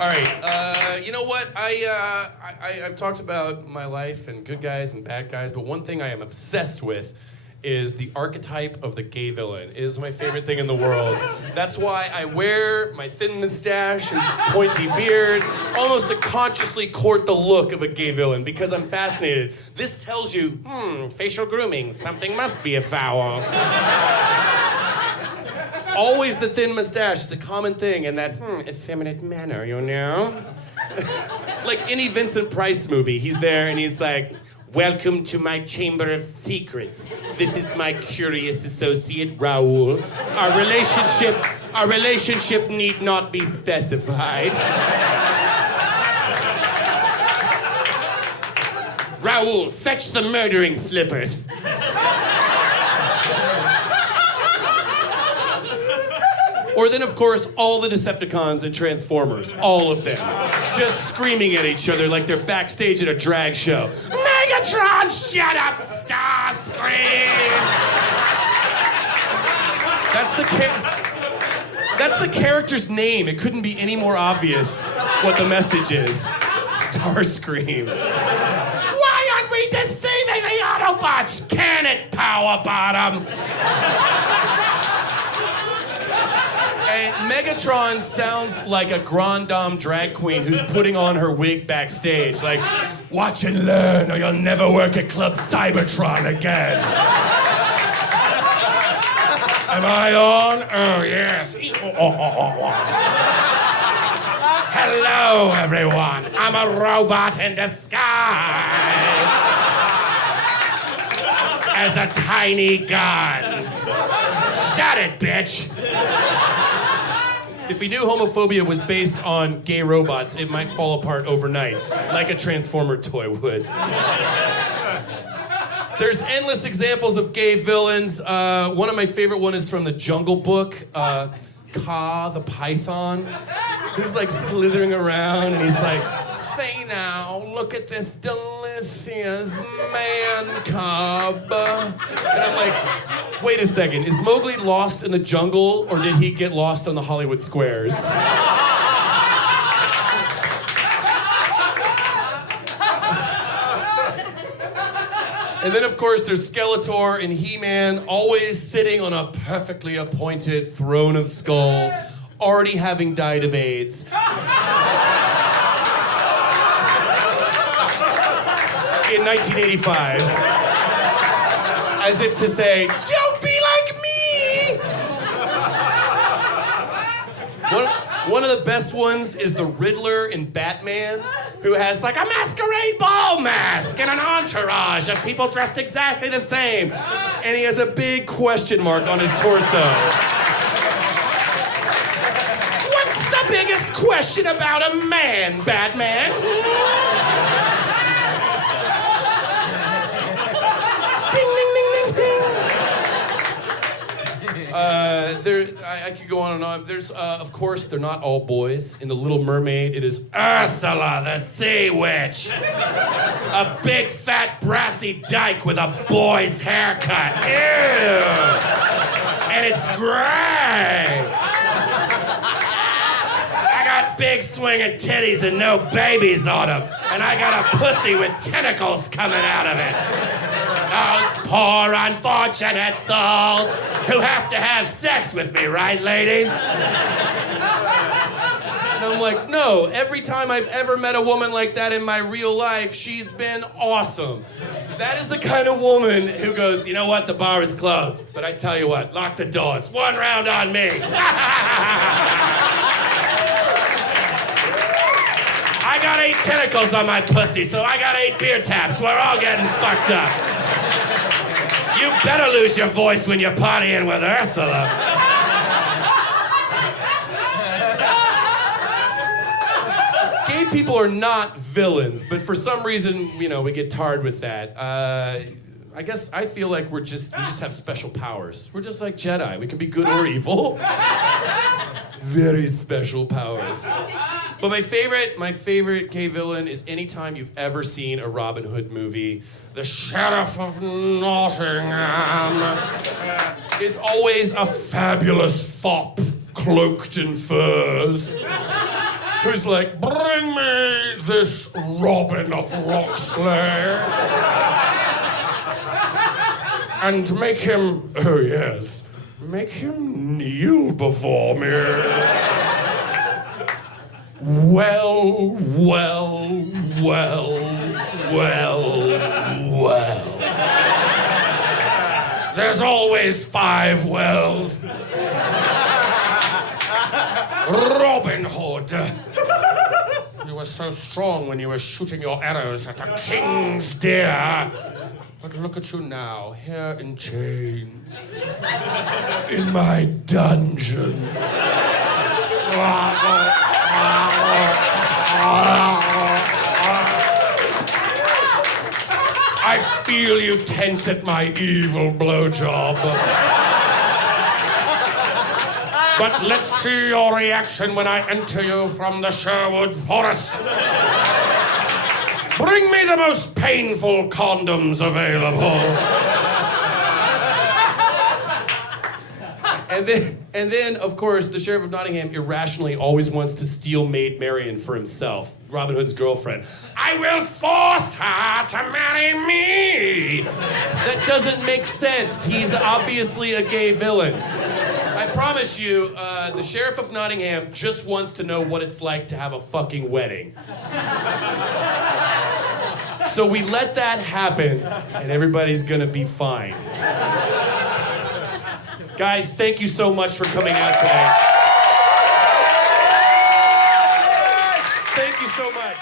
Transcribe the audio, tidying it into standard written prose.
All right. You know what? I've talked about my life and good guys and bad guys, but one thing I am obsessed with is the archetype of the gay villain. It is my favorite thing in the world. That's why I wear my thin mustache and pointy beard, almost to consciously court the look of a gay villain, because I'm fascinated. This tells you, facial grooming, something must be afoul. Always the thin mustache. It's a common thing in that, effeminate manner, you know? Like any Vincent Price movie, he's there and he's like, welcome to my chamber of secrets. This is my curious associate, Raoul. Our relationship need not be specified. Raoul, fetch the murdering slippers. Or then, of course, all the Decepticons and Transformers, all of them, just screaming at each other like they're backstage at a drag show. Megatron, shut up, Starscream! That's the character's name. It couldn't be any more obvious what the message is. Starscream. Why aren't we deceiving the Autobots? Can it, Power Bottom? And Megatron sounds like a Grand Dame drag queen who's putting on her wig backstage. Like, watch and learn or you'll never work at Club Cybertron again. Am I on? Oh, yes. Hello, everyone. I'm a robot in disguise. As a tiny gun. Shut it, bitch. If he knew homophobia was based on gay robots, it might fall apart overnight, like a Transformer toy would. There's endless examples of gay villains. One of my favorite one is from the Jungle Book, Kaa the Python, who's like slithering around and he's like, "Say now, look at this delicious man cub." And I'm like, wait a second, is Mowgli lost in the jungle or did he get lost on the Hollywood squares? And then, of course, there's Skeletor and He-Man, always sitting on a perfectly appointed throne of skulls, already having died of AIDS. In 1985. As if to say, don't be like me! One of the best ones is the Riddler in Batman, who has like a masquerade ball mask and an entourage of people dressed exactly the same. And he has a big question mark on his torso. What's the biggest question about a man, Batman? I could go on and on. There's, of course, they're not all boys. In The Little Mermaid, it is Ursula, the sea witch. A big, fat, brassy dyke with a boy's haircut. Ew! And it's gray. I got big swinging titties and no babies on them. And I got a pussy with tentacles coming out of it. Those poor, unfortunate souls who have to have sex with me, right, ladies? And I'm like, no, every time I've ever met a woman like that in my real life, she's been awesome. That is the kind of woman who goes, you know what, the bar is closed, but I tell you what, lock the doors. One round on me. I got 8 tentacles on my pussy, so I got 8 beer taps. We're all getting fucked up. You better lose your voice when you're partying with Ursula. Gay people are not villains, but for some reason, you know, we get tarred with that. I guess I feel like we just have special powers. We're just like Jedi. We can be good or evil. Very special powers. But my favorite gay villain is anytime you've ever seen a Robin Hood movie, the Sheriff of Nottingham is always a fabulous fop cloaked in furs. who's like, bring me this Robin of Roxley. And make him, oh yes, make him kneel before me. Well. There's always 5 wells. Robin Hood. You were so strong when you were shooting your arrows at the king's deer. But look at you now, here in chains. In my dungeon. I feel you tense at my evil blowjob. But let's see your reaction when I enter you from the Sherwood Forest. Bring me the most painful condoms available. And then, of course, the Sheriff of Nottingham irrationally always wants to steal Maid Marian for himself, Robin Hood's girlfriend. I will force her to marry me! That doesn't make sense. He's obviously a gay villain. I promise you, the Sheriff of Nottingham just wants to know what it's like to have a fucking wedding. So we let that happen, and everybody's gonna be fine. Guys, thank you so much for coming out today. Thank you so much.